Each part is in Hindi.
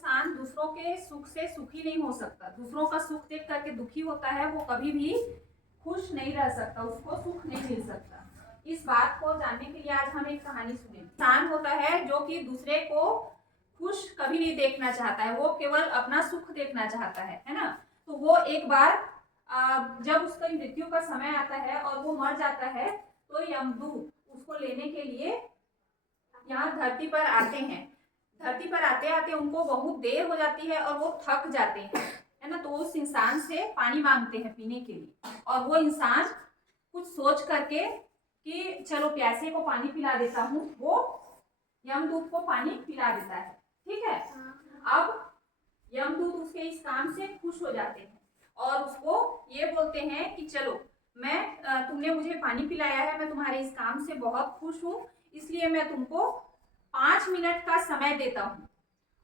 इंसान दूसरों के सुख से सुखी नहीं हो सकता, दूसरों का सुख देख करके दुखी होता है, वो कभी भी खुश नहीं रह सकता, उसको सुख नहीं मिल सकता। इस बात को जानने के लिए आज हम एक कहानी सुनेंगे। इंसान होता है जो कि दूसरे को खुश कभी नहीं देखना चाहता है, वो केवल अपना सुख देखना चाहता है ना। तो वो एक बार जब उसका मृत्यु का समय आता है और वो मर जाता है, तो यमदूत उसको लेने के लिए यहाँ धरती पर आते हैं। धरती पर आते आते उनको बहुत देर हो जाती है और वो थक जाते हैं, है ना। तो उस इंसान से पानी मांगते हैं पीने के लिए, और वो इंसान कुछ सोच करके कि चलो प्यासे को पानी पिला देता हूँ, वो यमदूत को पानी पिला देता है। ठीक है। अब यमदूत उसके इस काम से खुश हो जाते हैं और उसको ये बोलते हैं कि चलो तुमने मुझे पानी पिलाया है, मैं तुम्हारे इस काम से बहुत खुश हूँ, इसलिए मैं तुमको 5 मिनट का समय देता हूँ,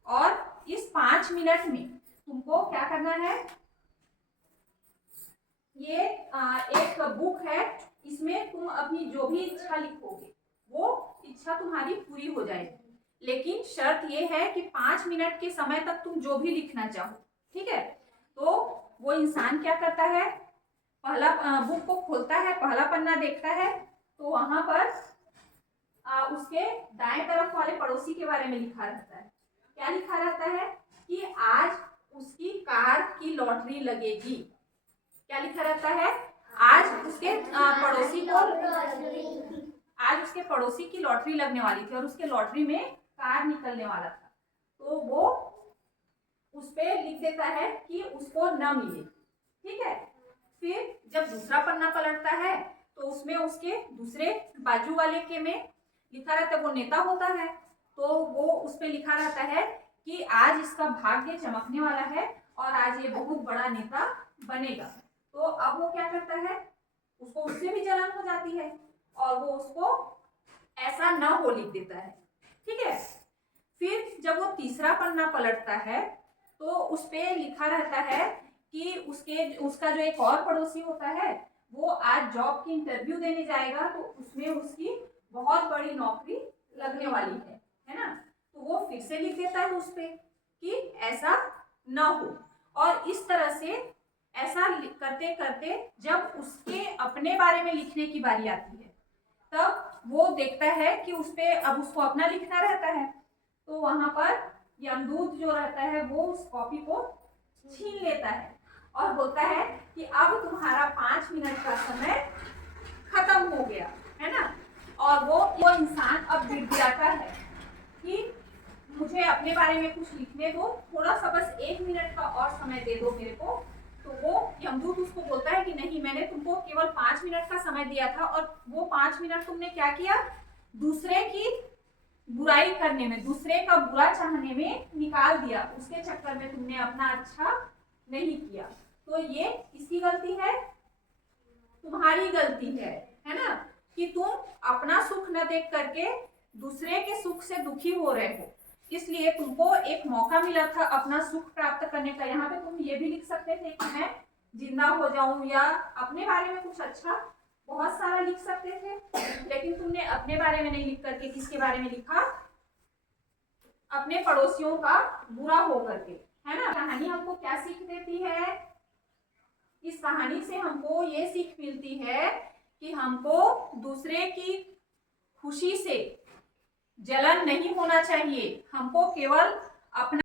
और इस 5 मिनट में तुमको क्या करना है, ये एक बुक है, इसमें तुम अपनी जो भी इच्छा लिखोगे वो इच्छा तुम्हारी पूरी हो जाएगी। लेकिन शर्त ये है कि 5 मिनट के समय तक तुम जो भी लिखना चाहो। ठीक है। तो वो इंसान क्या करता है, पहला बुक को खोलता है, पहला पन्ना देखता है, तो वहां पर उसके दाएं तरफ वाले पड़ोसी के बारे में लिखा रहता है। क्या लिखा रहता है कि आज उसकी कार की लॉटरी लगेगी। क्या लिखा रहता है, आज उसके पड़ोसी की लॉटरी लगने वाली थी और उसके लॉटरी में कार निकलने वाला था। तो वो उस पे लिख देता है कि उसको न मिले। ठीक है। फिर जब दूसरा पन्ना पलटता है तो उसमें उसके दूसरे बाजू वाले के में लिखा रहता है, वो नेता होता है, तो वो उस पे लिखा रहता है कि आज इसका भाग्य चमकने वाला है और आज ये बहुत बड़ा नेता बनेगा। तो अब वो क्या करता है, उसको उससे भी जलन हो जाती है और वो उसको ऐसा न हो लिख देता है। ठीक है। फिर जब वो तीसरा पन्ना पलटता है तो उस पे लिखा रहता है कि उसका जो एक और पड़ोसी होता है वो आज जॉब की इंटरव्यू देने जाएगा, तो उसमें उसकी बहुत बड़ी नौकरी लगने वाली है ना। तो वो फिर से लिख देता है उस पे कि ऐसा न हो। और इस तरह से ऐसा करते करते जब उसके अपने बारे में लिखने की बारी आती है, तब वो देखता है कि उस पे अब उसको अपना लिखना रहता है। तो वहां पर यमदूत जो रहता है वो उस कॉपी को छीन लेता है और बोलता है कि अब तुम्हारा 5 मिनट का समय खत्म हो गया, है ना। और वो इंसान अब गिड़गिड़ाता है कि मुझे अपने बारे में कुछ लिखने दो, थोड़ा सा बस 1 मिनट का और समय दे दो मेरे को। तो वो यमदूत उसको बोलता है कि नहीं, मैंने तुमको केवल 5 मिनट का समय दिया था और वो 5 मिनट तुमने क्या किया, दूसरे की बुराई करने में, दूसरे का बुरा चाहने में निकाल दिया, उसके चक्कर में तुमने अपना अच्छा नहीं किया। तो ये किसकी गलती है, तुम्हारी गलती है ना, कि तुम अपना सुख न देख करके दूसरे के सुख से दुखी हो रहे हो। इसलिए तुमको एक मौका मिला था अपना सुख प्राप्त करने का। यहाँ पे तुम ये भी लिख सकते थे कि मैं जिंदा हो जाऊं, या अपने बारे में कुछ अच्छा बहुत सारा लिख सकते थे, लेकिन तुमने अपने बारे में नहीं लिख करके किसके बारे में लिखा, अपने पड़ोसियों का बुरा हो करके, है ना। कहानी हमको क्या सीख देती है, इस कहानी से हमको ये सीख मिलती है कि हमको दूसरे की खुशी से जलन नहीं होना चाहिए, हमको केवल अपना